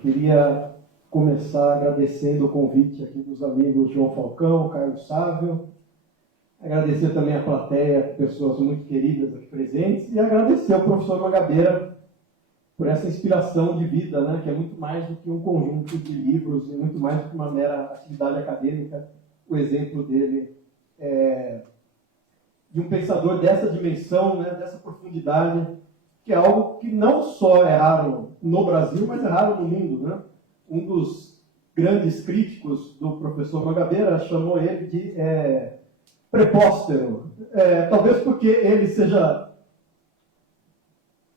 Queria começar agradecendo o convite aqui dos amigos João Falcão, Carlos Sávio, agradecer também a plateia, pessoas muito queridas aqui presentes, e agradecer ao professor Mangabeira por essa inspiração de vida, né, que é muito mais do que um conjunto de livros e muito mais do que uma mera atividade acadêmica. O exemplo dele é de um pensador dessa dimensão, né, dessa profundidade, que é algo que não só é raro no Brasil, mas é raro no mundo, né? Um dos grandes críticos do professor Mangabeira chamou ele de prepóstero, talvez porque ele seja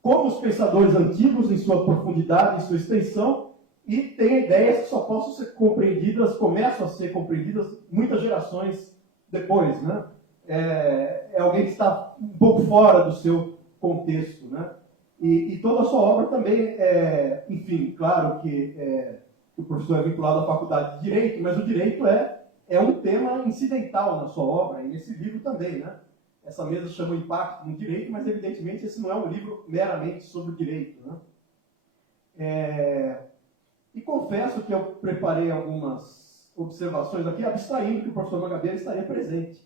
como os pensadores antigos em sua profundidade, em sua extensão, e tem ideias que só possam ser compreendidas, começam a ser compreendidas muitas gerações depois, né? É alguém que está um pouco fora do seu contexto, né? E toda a sua obra também, enfim, claro que o professor é vinculado à faculdade de Direito, mas o Direito é um tema incidental na sua obra, e nesse livro também, né? Essa mesa chama Impacto no Direito, mas evidentemente esse não é um livro meramente sobre o direito, né? E confesso que eu preparei algumas observações aqui, abstraindo que o professor Mangabeira estaria presente.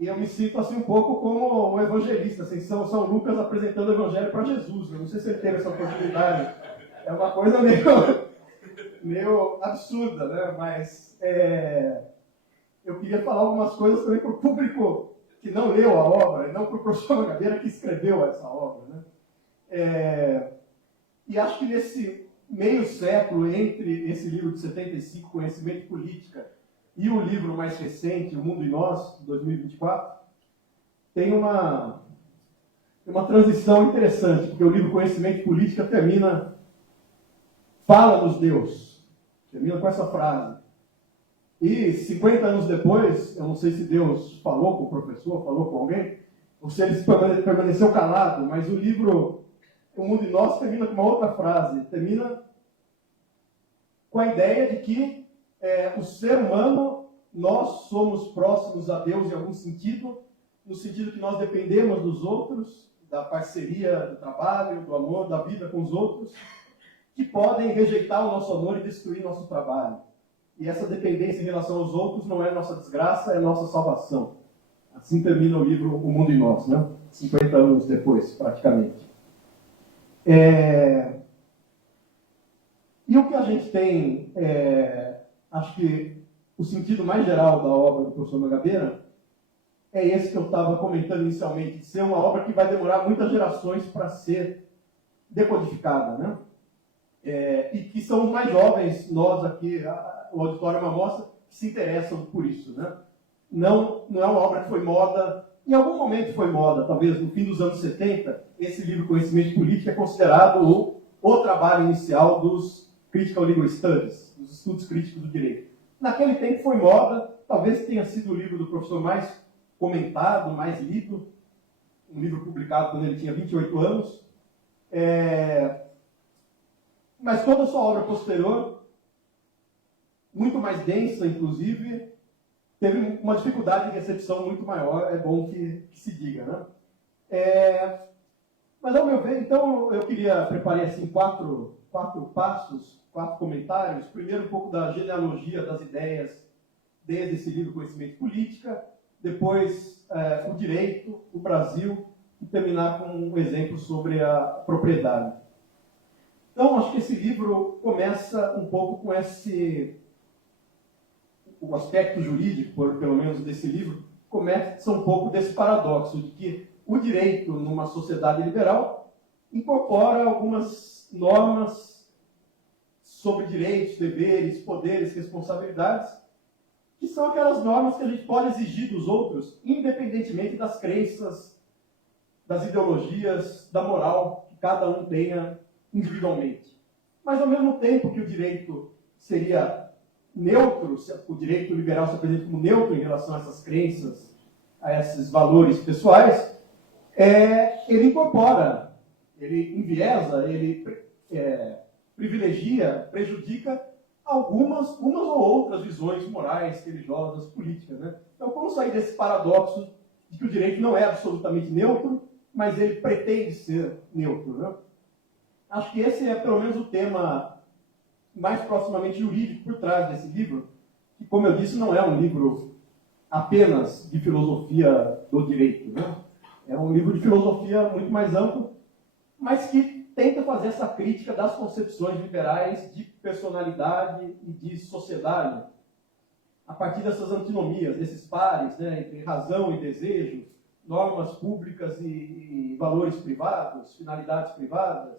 E eu me sinto assim um pouco como um evangelista, assim, São Lucas apresentando o evangelho para Jesus. Eu não sei se ele teve essa oportunidade. É uma coisa meio absurda, né? Mas eu queria falar algumas coisas também para o público que não leu a obra, e não para o professor Mangabeira que escreveu essa obra, né? E acho que nesse meio século, entre esse livro de 75, Conhecimento e Política, e o livro mais recente, O Mundo e Nós, de 2024, tem uma transição interessante, porque o livro Conhecimento e Política fala-nos Deus, termina com essa frase. E 50 anos depois, eu não sei se Deus falou com o professor, falou com alguém, ou se ele permaneceu calado, mas o livro O Mundo e Nós termina com uma outra frase, termina com a ideia de que o ser humano, nós somos próximos a Deus em algum sentido, no sentido que nós dependemos dos outros, da parceria, do trabalho, do amor, da vida com os outros, que podem rejeitar o nosso amor e destruir nosso trabalho. E essa dependência em relação aos outros não é nossa desgraça, é nossa salvação. Assim termina o livro O Mundo e Nós, né? 50 anos depois, praticamente. E o que a gente tem, acho que o sentido mais geral da obra do professor Mangabeira é esse que eu estava comentando inicialmente, de ser uma obra que vai demorar muitas gerações para ser decodificada, né? E que são os mais jovens, nós aqui, o auditório é uma mostra, que se interessam por isso, né? Não é uma obra que foi moda, em algum momento foi moda, talvez no fim dos anos 70, esse livro Conhecimento e Política é considerado o trabalho inicial dos Critical Legal Studies, dos estudos críticos do direito. Naquele tempo foi moda, talvez tenha sido o livro do professor mais comentado, mais lido, um livro publicado quando ele tinha 28 anos, mas toda a sua obra posterior, muito mais densa, inclusive, teve uma dificuldade de recepção muito maior, é bom que se diga, né? Mas, ao meu ver, então, eu preparei assim, quatro passos, 4 comentários. Primeiro, um pouco da genealogia das ideias desde esse livro Conhecimento e Política, depois o direito, o Brasil, e terminar com um exemplo sobre a propriedade. Então, acho que esse livro começa um pouco com o aspecto jurídico, pelo menos desse livro, começa um pouco desse paradoxo de que o direito, numa sociedade liberal, incorpora algumas normas sobre direitos, deveres, poderes, responsabilidades, que são aquelas normas que a gente pode exigir dos outros, independentemente das crenças, das ideologias, da moral que cada um tenha individualmente. Mas, ao mesmo tempo que o direito seria neutro, o direito liberal se apresenta como neutro em relação a essas crenças, a esses valores pessoais, ele incorpora, ele enviesa, ele privilegia, prejudica umas ou outras visões morais, religiosas, políticas, né? Então, como sair desse paradoxo de que o direito não é absolutamente neutro, mas ele pretende ser neutro, né? Acho que esse é, pelo menos, o tema mais proximamente jurídico por trás desse livro, que, como eu disse, não é um livro apenas de filosofia do direito, né? É um livro de filosofia muito mais amplo, mas que tenta fazer essa crítica das concepções liberais de personalidade e de sociedade, a partir dessas antinomias, desses pares, né, entre razão e desejo, normas públicas e valores privados, finalidades privadas.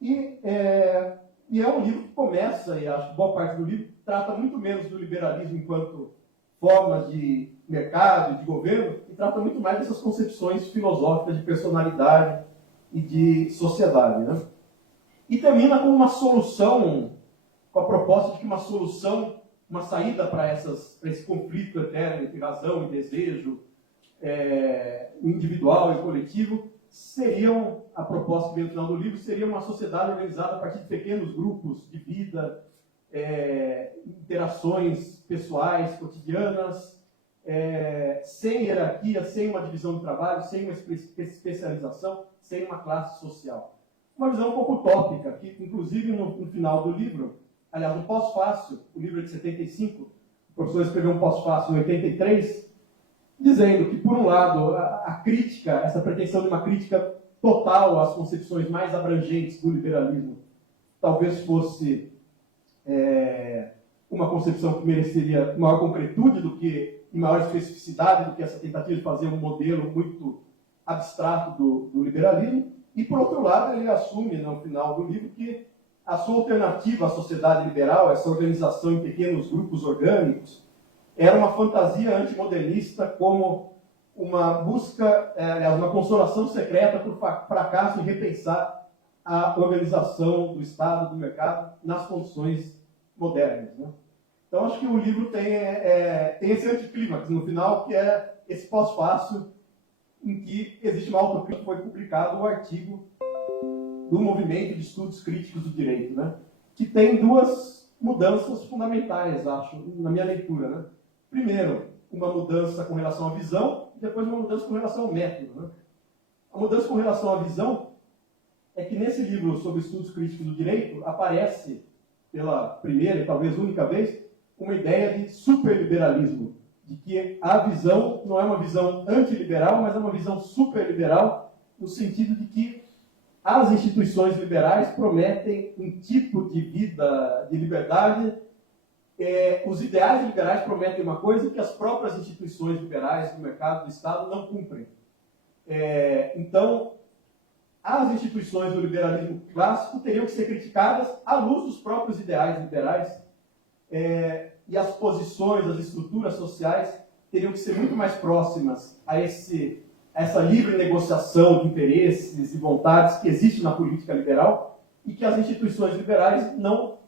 E é um livro que começa, e acho que boa parte do livro, trata muito menos do liberalismo enquanto formas de mercado, de governo, e trata muito mais dessas concepções filosóficas de personalidade e de sociedade, né? E termina com uma solução, com a proposta de que uma solução, uma saída para esse conflito eterno entre razão e desejo, individual e coletivo, a proposta que vem no final do livro seria uma sociedade organizada a partir de pequenos grupos de vida, interações pessoais, cotidianas, sem hierarquia, sem uma divisão de trabalho, sem uma especialização, sem uma classe social. Uma visão um pouco utópica, que inclusive no final do livro, aliás, no pós-fácil, o livro é de 75, o professor escreveu um pós-fácil em 83, dizendo que, por um lado, a crítica, essa pretensão de uma crítica total às concepções mais abrangentes do liberalismo, talvez fosse uma concepção que mereceria maior concretude do que, e maior especificidade do que essa tentativa de fazer um modelo muito abstrato do liberalismo. E, por outro lado, ele assume, no final do livro, que a sua alternativa à sociedade liberal, essa organização em pequenos grupos orgânicos, era uma fantasia antimodernista como uma busca, uma consolação secreta por fracasso em repensar a organização do Estado, do mercado, nas condições modernas, né? Então, acho que o livro tem esse anticlímax no final, que é esse pós-fácil, em que existe uma autocrítica, foi publicado um artigo do Movimento de Estudos Críticos do Direito, né? Que tem duas mudanças fundamentais, acho, na minha leitura, né? Primeiro, uma mudança com relação à visão, e depois uma mudança com relação ao método, né? A mudança com relação à visão é que nesse livro sobre estudos críticos do direito aparece, pela primeira e talvez única vez, uma ideia de superliberalismo, de que a visão não é uma visão antiliberal, mas é uma visão superliberal, no sentido de que as instituições liberais prometem um tipo de vida de liberdade, os ideais liberais prometem uma coisa que as próprias instituições liberais do mercado, do Estado, não cumprem. Então, as instituições do liberalismo clássico teriam que ser criticadas à luz dos próprios ideais liberais, e as posições, as estruturas sociais teriam que ser muito mais próximas a essa livre negociação de interesses e vontades que existe na política liberal, e que as instituições liberais não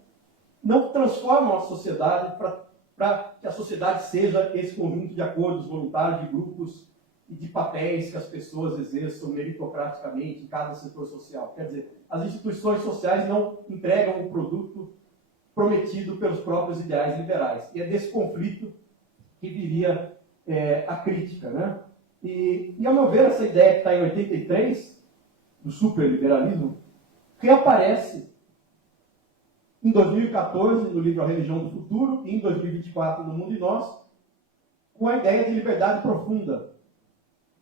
transformam a sociedade para que a sociedade seja esse conjunto de acordos voluntários, de grupos e de papéis que as pessoas exerçam meritocraticamente em cada setor social. Quer dizer, as instituições sociais não entregam o produto prometido pelos próprios ideais liberais. E é desse conflito que viria a crítica, né? E, ao meu ver, essa ideia que está em 83, do superliberalismo, reaparece em 2014, no livro A Religião do Futuro, e em 2024, no Mundo e Nós, com a ideia de liberdade profunda,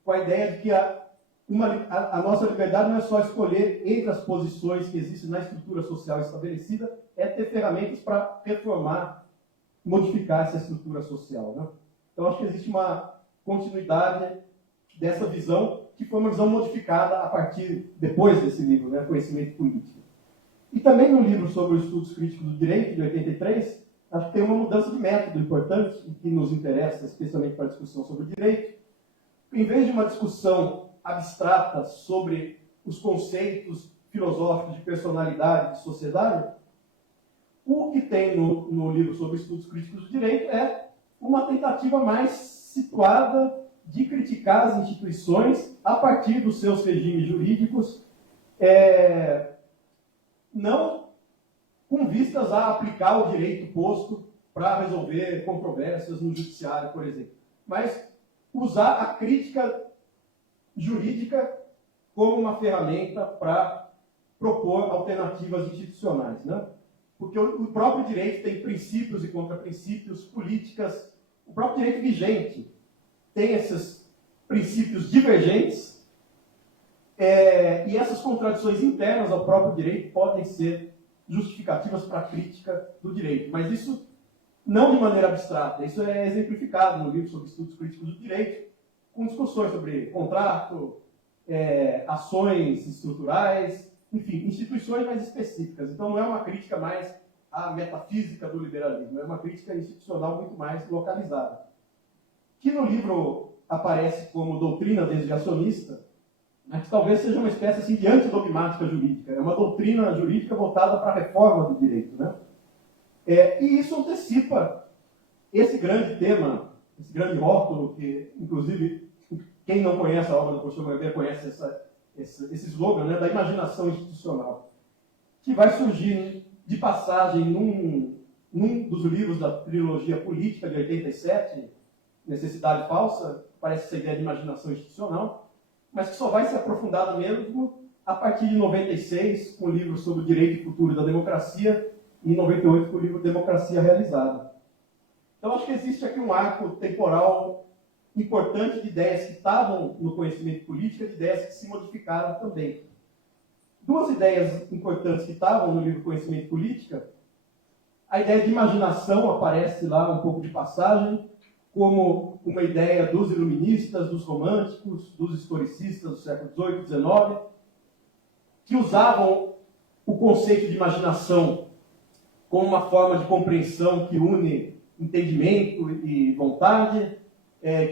com a ideia de que a nossa liberdade não é só escolher entre as posições que existem na estrutura social estabelecida, é ter ferramentas para reformar, modificar essa estrutura social, né? Então, acho que existe uma continuidade dessa visão, que foi uma visão modificada a partir, depois desse livro, né, Conhecimento Político. E também no livro sobre os estudos críticos do direito, de 83, acho que tem uma mudança de método importante, que nos interessa, especialmente para a discussão sobre o direito. Em vez de uma discussão abstrata sobre os conceitos filosóficos de personalidade, de sociedade, o que tem no livro sobre estudos críticos do direito é uma tentativa mais situada de criticar as instituições a partir dos seus regimes jurídicos, não com vistas a aplicar o direito posto para resolver controvérsias no judiciário, por exemplo, mas usar a crítica jurídica como uma ferramenta para propor alternativas institucionais, né? Porque o próprio direito tem princípios e contraprincípios, políticas. O próprio direito vigente tem esses princípios divergentes, e essas contradições internas ao próprio direito podem ser justificativas para a crítica do direito. Mas isso não de maneira abstrata. Isso é exemplificado no livro sobre estudos críticos do direito, com discussões sobre contrato, ações estruturais, enfim, instituições mais específicas. Então não é uma crítica mais à metafísica do liberalismo, é uma crítica institucional muito mais localizada. Que no livro aparece como doutrina desviacionista, mas que talvez seja uma espécie assim, de antidogmática jurídica. É uma doutrina jurídica voltada para a reforma do direito, né? E isso antecipa esse grande tema, esse grande rótulo, que, inclusive, quem não conhece a obra do professor Weber conhece esse slogan, né, da imaginação institucional, que vai surgir de passagem num dos livros da trilogia política de 87, Necessidade Falsa, parece essa ideia de imaginação institucional, mas que só vai ser aprofundado mesmo a partir de 96, com o livro sobre o direito e futuro da democracia, e em 98, com o livro Democracia Realizada. Então, acho que existe aqui um arco temporal importante de ideias que estavam no conhecimento político e de ideias que se modificaram também. Duas ideias importantes que estavam no livro Conhecimento Política, a ideia de imaginação aparece lá um pouco de passagem, como uma ideia dos iluministas, dos românticos, dos historicistas do século XVIII e XIX, que usavam o conceito de imaginação como uma forma de compreensão que une entendimento e vontade,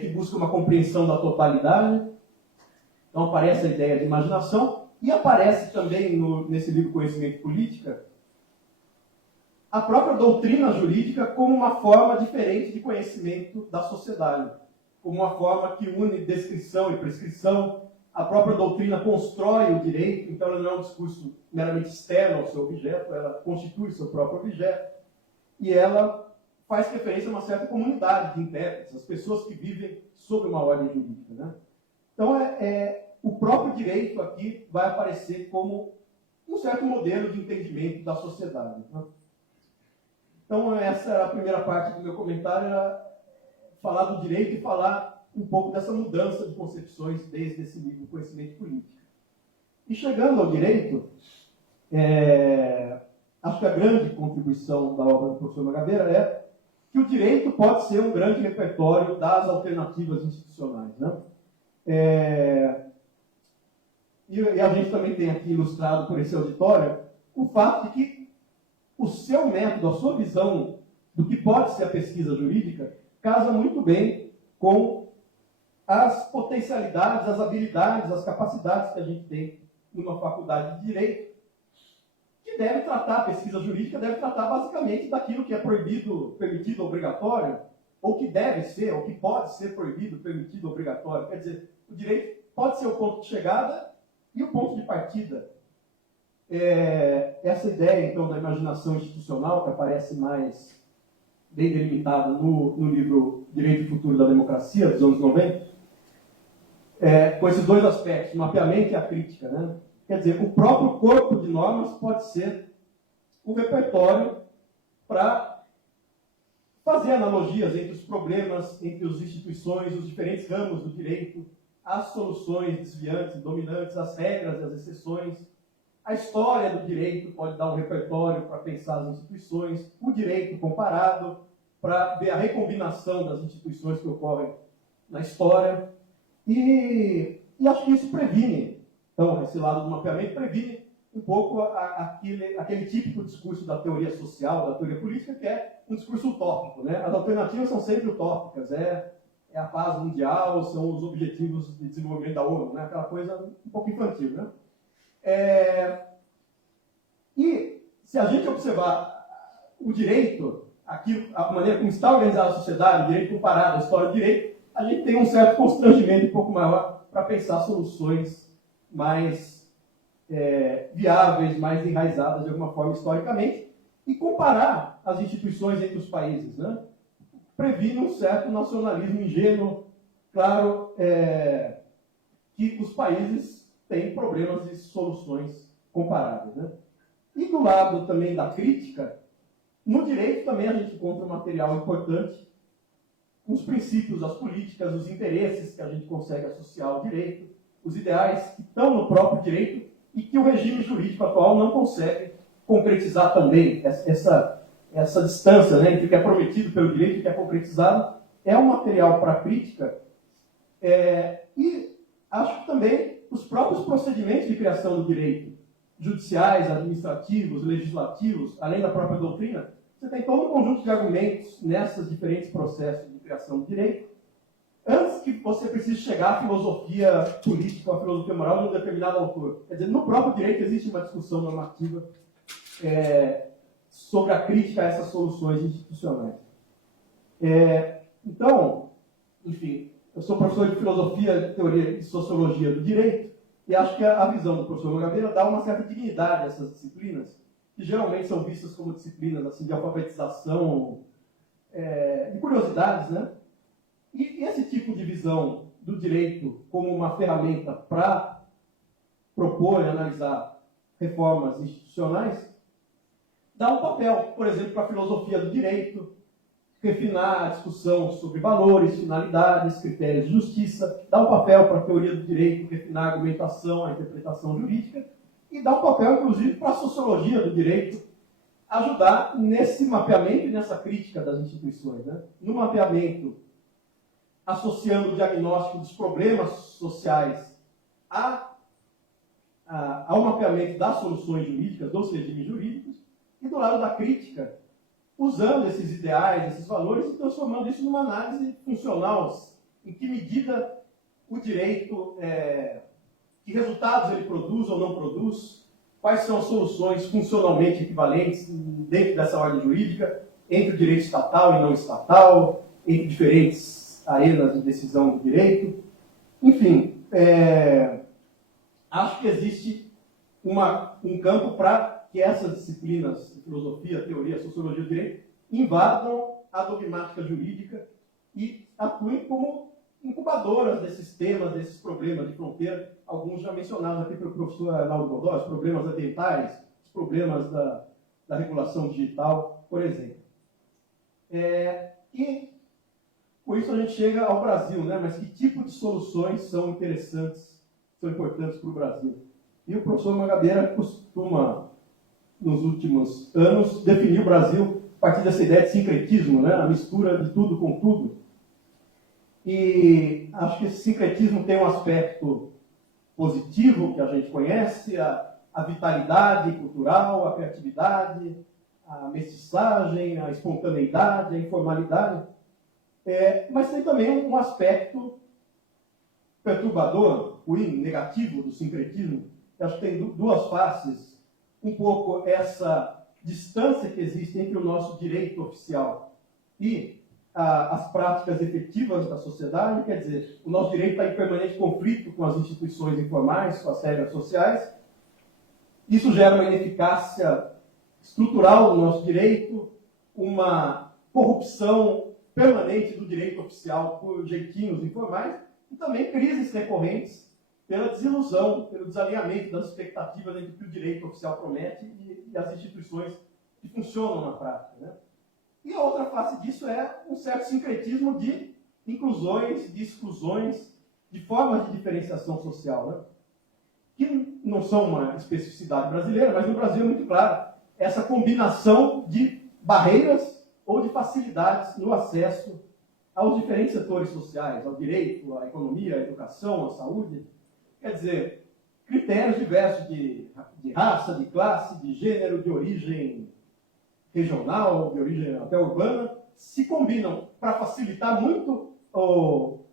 que busca uma compreensão da totalidade. Então aparece a ideia de imaginação, e aparece também nesse livro Conhecimento Política a própria doutrina jurídica como uma forma diferente de conhecimento da sociedade, como uma forma que une descrição e prescrição. A própria doutrina constrói o direito, então ela não é um discurso meramente externo ao seu objeto, ela constitui seu próprio objeto, e ela faz referência a uma certa comunidade de intérpretes, as pessoas que vivem sob uma ordem jurídica, né? Então, o próprio direito aqui vai aparecer como um certo modelo de entendimento da sociedade, né? Então, essa era a primeira parte do meu comentário, era falar do direito e falar um pouco dessa mudança de concepções desde esse livro Conhecimento Político. E chegando ao direito, acho que a grande contribuição da obra do professor Mangabeira é que o direito pode ser um grande repertório das alternativas institucionais, né? E a gente também tem aqui ilustrado por esse auditório o fato de que o seu método, a sua visão do que pode ser a pesquisa jurídica, casa muito bem com as potencialidades, as habilidades, as capacidades que a gente tem numa faculdade de Direito, que deve tratar, a pesquisa jurídica deve tratar basicamente daquilo que é proibido, permitido, obrigatório, ou que deve ser, ou que pode ser proibido, permitido, obrigatório. Quer dizer, o direito pode ser o ponto de chegada e o ponto de partida. Essa ideia, então, da imaginação institucional, que aparece mais bem delimitada no livro Direito e Futuro da Democracia, dos anos 90, com esses dois aspectos, o mapeamento e a crítica, né? Quer dizer, o próprio corpo de normas pode ser o repertório para fazer analogias entre os problemas, entre as instituições, os diferentes ramos do direito, as soluções desviantes e dominantes, as regras e as exceções. A história do direito pode dar um repertório para pensar as instituições, o direito comparado para ver a recombinação das instituições que ocorrem na história. E acho que isso previne, então, esse lado do mapeamento previne um pouco aquele típico discurso da teoria social, da teoria política, que é um discurso utópico, né? As alternativas são sempre utópicas, é a paz mundial, são os objetivos de desenvolvimento da ONU, né? Aquela coisa um pouco infantil, né? E se a gente observar o direito, a maneira como está organizada a sociedade, o direito comparado à história do direito, a gente tem um certo constrangimento um pouco maior para pensar soluções mais viáveis, mais enraizadas de alguma forma historicamente, e comparar as instituições entre os países, né? Previne um certo nacionalismo ingênuo, claro, que os países têm problemas e soluções comparáveis, né? E do lado também da crítica, no direito também a gente encontra um material importante, com os princípios, as políticas, os interesses que a gente consegue associar ao direito, os ideais que estão no próprio direito e que o regime jurídico atual não consegue concretizar também. Essa distância, né, entre o que é prometido pelo direito e o que é concretizado é um material para crítica. E acho que também os próprios procedimentos de criação do direito, judiciais, administrativos, legislativos, além da própria doutrina, você tem todo um conjunto de argumentos nesses diferentes processos de criação do direito, antes que você precise chegar à filosofia política ou à filosofia moral de um determinado autor. Quer dizer, no próprio direito existe uma discussão normativa sobre a crítica a essas soluções institucionais. Então, enfim, eu sou professor de filosofia, teoria e sociologia do direito, e acho que a visão do professor Mangabeira dá uma certa dignidade a essas disciplinas, que geralmente são vistas como disciplinas assim, de alfabetização, de curiosidades, né? E esse tipo de visão do direito como uma ferramenta para propor e analisar reformas institucionais dá um papel, por exemplo, para a filosofia do direito, refinar a discussão sobre valores, finalidades, critérios de justiça, dá um papel para a teoria do direito, refinar a argumentação, a interpretação jurídica, e dá um papel, inclusive, para a sociologia do direito, ajudar nesse mapeamento e nessa crítica das instituições. Né? No mapeamento, associando o diagnóstico dos problemas sociais ao mapeamento das soluções jurídicas, dos regimes jurídicos, e do lado da crítica, usando esses ideais, esses valores e transformando isso numa análise funcional. Em que medida o direito, que resultados ele produz ou não produz, quais são as soluções funcionalmente equivalentes dentro dessa ordem jurídica, entre o direito estatal e não estatal, entre diferentes arenas de decisão do direito. Enfim, acho que existe um campo para que essas disciplinas de filosofia, teoria, sociologia e direito invadam a dogmática jurídica e atuem como incubadoras desses temas, desses problemas de fronteira, alguns já mencionados aqui pelo professor Arnaldo Godoy, os problemas ambientais, os problemas da regulação digital, por exemplo. E com isso a gente chega ao Brasil, né? Mas que tipo de soluções são interessantes, são importantes para o Brasil? E o professor Mangabeira costuma, nos últimos anos, definir o Brasil a partir dessa ideia de sincretismo, né? A mistura de tudo com tudo. E acho que esse sincretismo tem um aspecto positivo que a gente conhece, a vitalidade cultural, a criatividade, a mestiçagem, a espontaneidade, a informalidade, mas tem também um aspecto perturbador, ruim, negativo do sincretismo, que acho que tem duas faces. Um pouco essa distância que existe entre o nosso direito oficial e as práticas efetivas da sociedade, quer dizer, o nosso direito está em permanente conflito com as instituições informais, com as regras sociais. Isso gera uma ineficácia estrutural do nosso direito, uma corrupção permanente do direito oficial por jeitinhos informais e também crises recorrentes pela desilusão, pelo desalinhamento das expectativas entre o que o direito oficial promete e as instituições que funcionam na prática. Né? E a outra face disso é um certo sincretismo de inclusões, de exclusões, de formas de diferenciação social, né? Que não são uma especificidade brasileira, mas no Brasil é muito claro essa combinação de barreiras ou de facilidades no acesso aos diferentes setores sociais, ao direito, à economia, à educação, à saúde. Quer dizer, critérios diversos de raça, de classe, de gênero, de origem regional, de origem até urbana, se combinam para facilitar muito ou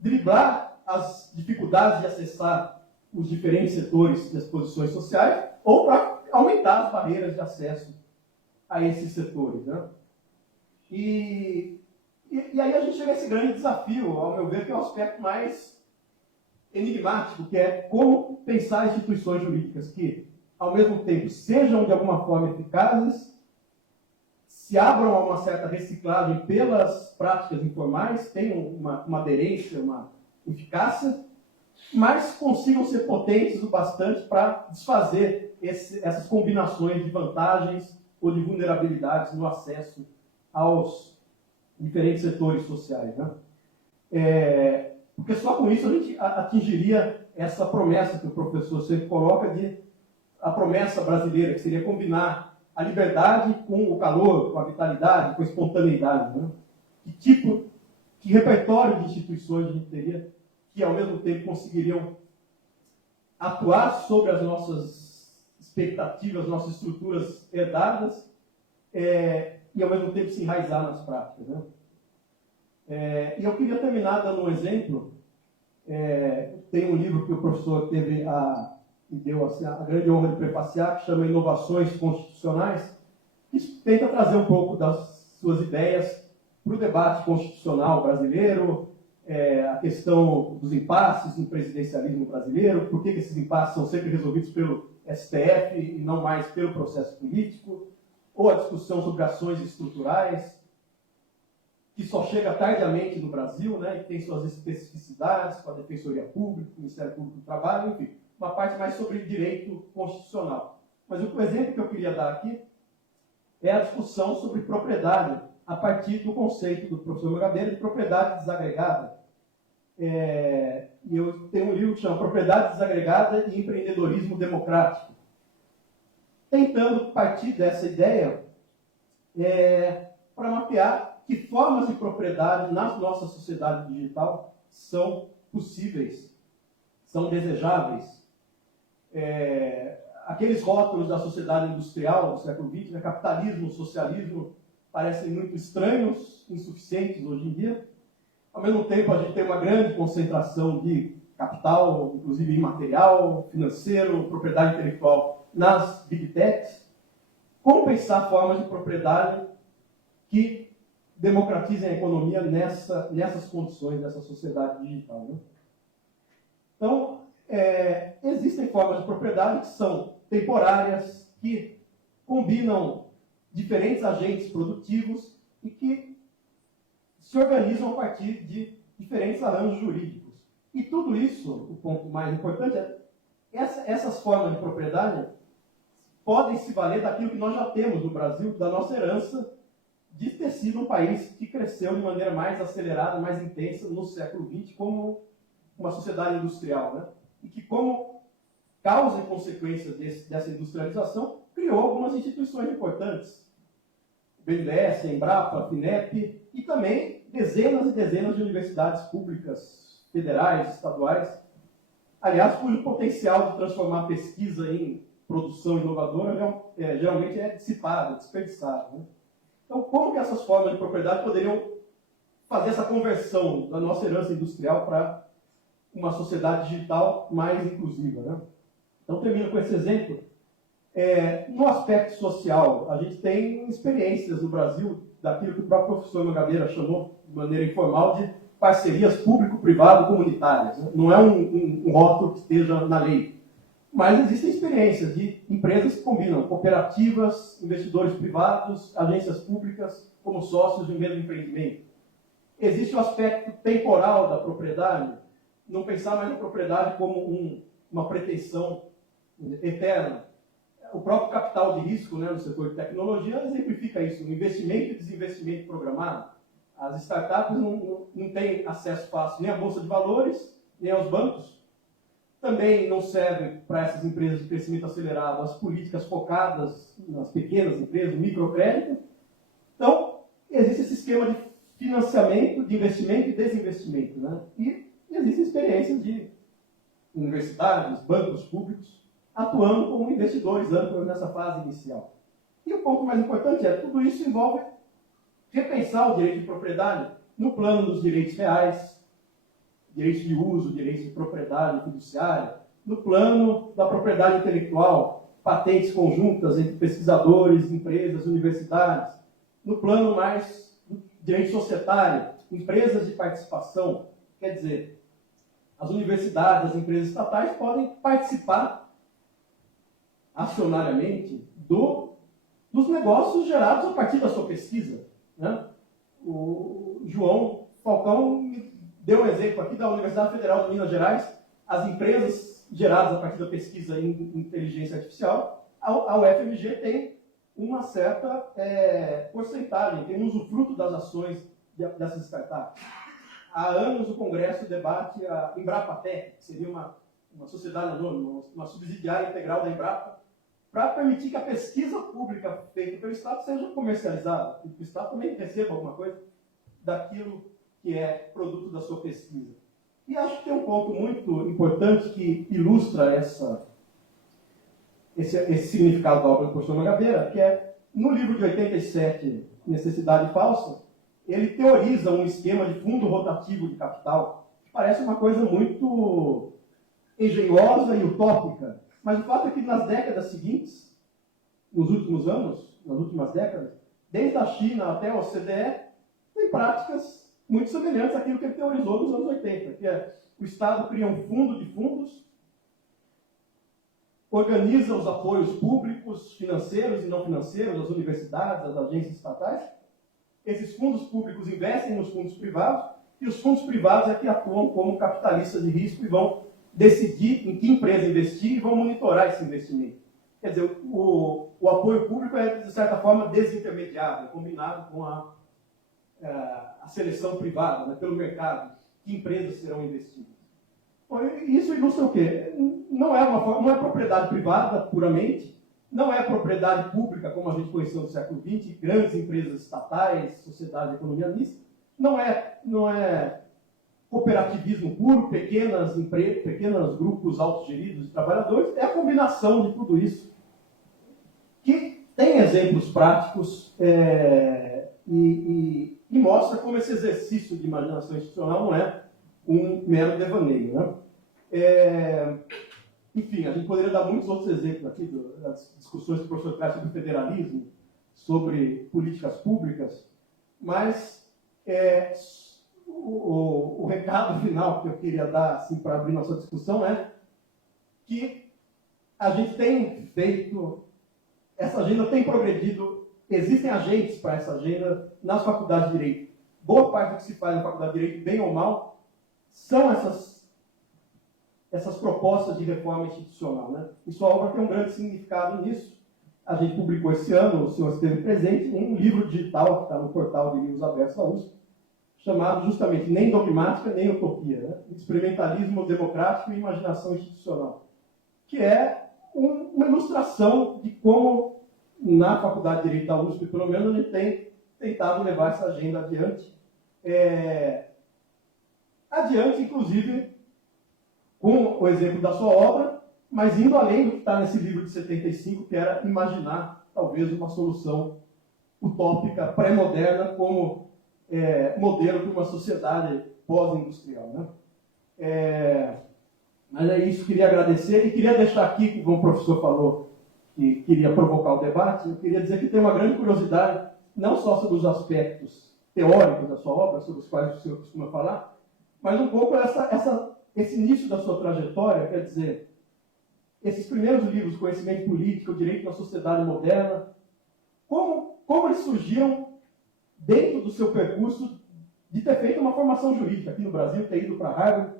driblar as dificuldades de acessar os diferentes setores das posições sociais ou para aumentar as barreiras de acesso a esses setores. Né? E aí a gente chega a esse grande desafio, ao meu ver, que é o aspecto mais enigmático, que é como pensar instituições jurídicas que, ao mesmo tempo, sejam de alguma forma eficazes, se abram a uma certa reciclagem pelas práticas informais, tenham uma aderência, uma eficácia, mas consigam ser potentes o bastante para desfazer essas combinações de vantagens ou de vulnerabilidades no acesso aos diferentes setores sociais, né? Porque só com isso a gente atingiria essa promessa que o professor sempre coloca a promessa brasileira, que seria combinar a liberdade com o calor, com a vitalidade, com a espontaneidade, né? Que repertório de instituições a gente teria que, ao mesmo tempo, conseguiriam atuar sobre as nossas expectativas, nossas estruturas herdadas, e, ao mesmo tempo, se enraizar nas práticas, né? E eu queria terminar dando um exemplo. Tem um livro que o professor me deu assim, a grande honra de prefaciar, que chama Inovações Constitucionais, que tenta trazer um pouco das suas ideias para o debate constitucional brasileiro, a questão dos impasses no presidencialismo brasileiro, por que esses impasses são sempre resolvidos pelo STF e não mais pelo processo político, ou a discussão sobre ações estruturais, que só chega tardiamente no Brasil, né, e tem suas especificidades com a Defensoria Pública, o Ministério Público do Trabalho, enfim, uma parte mais sobre direito constitucional. Mas o exemplo que eu queria dar aqui é a discussão sobre propriedade, a partir do conceito do professor Mangabeira de propriedade desagregada. E eu tenho um livro que chama Propriedade Desagregada e Empreendedorismo Democrático. Tentando partir dessa ideia para mapear que formas de propriedade na nossa sociedade digital são possíveis, são desejáveis. Aqueles rótulos da sociedade industrial do século XX, né, capitalismo, socialismo, parecem muito estranhos, insuficientes hoje em dia. Ao mesmo tempo, a gente tem uma grande concentração de capital, inclusive imaterial, financeiro, propriedade intelectual nas big techs. Como pensar formas de propriedade que democratizem a economia nessas condições, nessa sociedade digital, né? Então, existem formas de propriedade que são temporárias, que combinam diferentes agentes produtivos e que se organizam a partir de diferentes arranjos jurídicos. E tudo isso, o ponto mais importante essas formas de propriedade podem se valer daquilo que nós já temos no Brasil, da nossa herança de ter sido um país que cresceu de maneira mais acelerada, mais intensa no século XX como uma sociedade industrial, né? E que, como causa e consequência dessa industrialização, criou algumas instituições importantes. O BNDES, a Embrapa, a FINEP, e também dezenas e dezenas de universidades públicas, federais, estaduais, aliás, cujo potencial de transformar a pesquisa em produção inovadora geralmente é dissipado, desperdiçado, né? Então, como que essas formas de propriedade poderiam fazer essa conversão da nossa herança industrial para uma sociedade digital mais inclusiva, né? Então, termino com esse exemplo. No aspecto social, a gente tem experiências no Brasil daquilo que o próprio professor Mangabeira chamou, de maneira informal, de parcerias público-privado-comunitárias, né? Não é um rótulo que esteja na lei, mas existem experiências de empresas que combinam cooperativas, investidores privados, agências públicas como sócios de um mesmo empreendimento. Existe o aspecto temporal da propriedade, não pensar mais na propriedade como uma pretensão eterna. O próprio capital de risco, né, no setor de tecnologia exemplifica isso, o investimento e desinvestimento programado. As startups não têm acesso fácil nem à bolsa de valores, nem aos bancos. Também não serve para essas empresas de crescimento acelerado as políticas focadas nas pequenas empresas, microcrédito. Então, existe esse esquema de financiamento, de investimento e desinvestimento, né? E existem experiências de universidades, bancos públicos, atuando como investidores âncoras nessa fase inicial. E o ponto mais importante tudo isso envolve repensar o direito de propriedade no plano dos direitos reais, direitos de uso, direitos de propriedade fiduciária, no plano da propriedade intelectual, patentes conjuntas entre pesquisadores, empresas, universidades, no plano mais do direito societário, empresas de participação, quer dizer, as universidades, as empresas estatais podem participar acionariamente dos negócios gerados a partir da sua pesquisa, né? O João Falcão deu um exemplo aqui da Universidade Federal de Minas Gerais. As empresas geradas a partir da pesquisa em inteligência artificial, a UFMG tem uma certa porcentagem, tem um usufruto das ações dessas startups. Há anos o Congresso debate a Embrapa-Tec, que seria uma sociedade anônima, uma subsidiária integral da Embrapa, para permitir que a pesquisa pública feita pelo Estado seja comercializada, e que o Estado também receba alguma coisa daquilo que é produto da sua pesquisa. E acho que tem um ponto muito importante que ilustra esse significado da obra do professor Mangabeira, que é, no livro de 87, Necessidade Falsa, ele teoriza um esquema de fundo rotativo de capital, que parece uma coisa muito engenhosa e utópica, mas o fato é que nas décadas seguintes, nos últimos anos, nas últimas décadas, desde a China até a OCDE, tem práticas muito semelhantes àquilo que ele teorizou nos anos 80, que é o Estado cria um fundo de fundos, organiza os apoios públicos, financeiros e não financeiros, as universidades, as agências estatais. Esses fundos públicos investem nos fundos privados, e os fundos privados é que atuam como capitalistas de risco e vão decidir em que empresa investir e vão monitorar esse investimento. Quer dizer, o apoio público é, de certa forma, desintermediado, é combinado com a seleção privada, né, pelo mercado, que empresas serão investidas. Bom, isso ilustra o quê? Não é propriedade privada, puramente, não é propriedade pública, como a gente conheceu no século XX, grandes empresas estatais, sociedade de economia mista, não é cooperativismo puro, pequenos grupos autogeridos de trabalhadores, é a combinação de tudo isso, que tem exemplos práticos e mostra como esse exercício de imaginação institucional não é um mero devaneio. Né? Enfim, a gente poderia dar muitos outros exemplos aqui das discussões que o professor traz sobre federalismo, sobre políticas públicas, mas o recado final que eu queria dar assim, para abrir nossa discussão é que a gente tem feito, essa agenda tem progredido, existem agentes para essa agenda nas faculdades de Direito. Boa parte do que se faz na faculdade de Direito, bem ou mal, são essas propostas de reforma institucional. Né? E sua obra tem um grande significado nisso. A gente publicou esse ano, o senhor esteve presente, um livro digital que está no portal de livros abertos da USP, chamado justamente Nem Dogmática, Nem Utopia, né? Experimentalismo Democrático e Imaginação Institucional, que é uma ilustração de como, na Faculdade de Direito da USP, pelo menos, a gente tem tentado levar essa agenda adiante. Adiante, inclusive, com o exemplo da sua obra, mas indo além do que está nesse livro de 75, que era imaginar, talvez, uma solução utópica, pré-moderna, como modelo para uma sociedade pós-industrial. Né? Mas é isso, queria agradecer e queria deixar aqui, como o professor falou, que queria provocar o debate, eu queria dizer que tem uma grande curiosidade, não só sobre os aspectos teóricos da sua obra, sobre os quais o senhor costuma falar, mas um pouco esse início da sua trajetória, quer dizer, esses primeiros livros, Conhecimento Político, o Direito na Sociedade Moderna, como eles surgiram dentro do seu percurso de ter feito uma formação jurídica aqui no Brasil, ter ido para Harvard,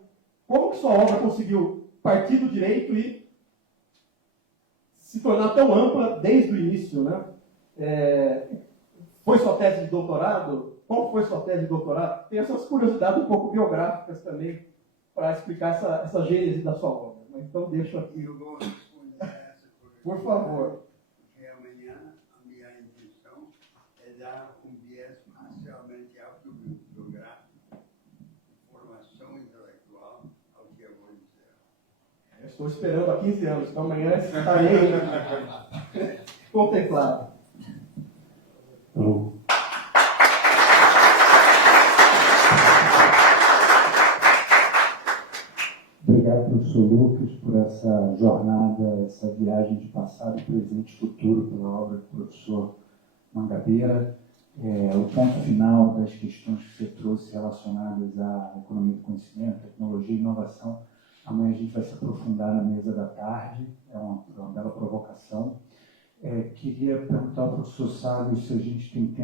como que sua obra conseguiu partir do direito e se tornar tão ampla desde o início, né? Foi sua tese de doutorado? Qual foi sua tese de doutorado? Tem essas curiosidades um pouco biográficas também para explicar essa gênese da sua obra. Então, deixo aqui. Eu vou responder a essa curiosidade. Por favor. Porque amanhã a minha intenção é dar um viés parcialmente autobiográfico, formação intelectual ao que eu vou dizer. Eu estou esperando há 15 anos, então amanhã estarei contemplado. Obrigado, professor Lucas, por essa jornada, essa viagem de passado, presente e futuro pela obra do professor Mangabeira. O ponto final das questões que você trouxe relacionadas à economia do conhecimento, tecnologia e inovação, amanhã a gente vai se aprofundar na mesa da tarde, é uma bela provocação. Queria perguntar ao professor Sábio se a gente tem tempo